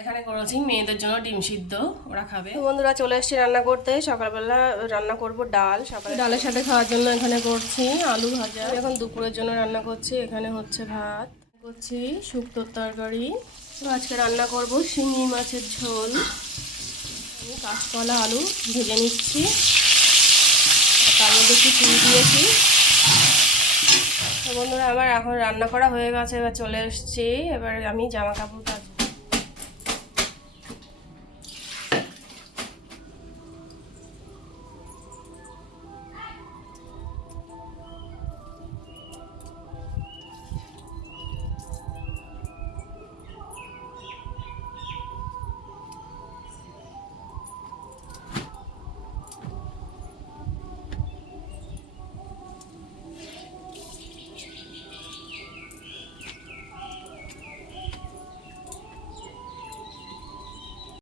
এখানে করেছি মেয়েদের জন্য ডিম সিদ্ধ, ওরা খাবে। বন্ধুরা চলে এসেছি রান্না করতে। সকালবেলা রান্না করব ডাল, সকালে ডালের সাথে খাওয়ার জন্য এখানে করছি আলু ভাজা। এখন দুপুরের জন্য রান্না করছি, এখানে হচ্ছে ভাত করছি, শুক্তোর তরকারি। আজকে রান্না করব শিঙি মাছের ঝোল। আমি কাঁচকলা আলু ভেজে নিচ্ছি, তার মধ্যে একটু চিনি দিয়েছি। বন্ধুরা আমার এখন রান্না করা হয়ে গেছে, এবার চলে এসেছি। এবার আমি জামা কাপড়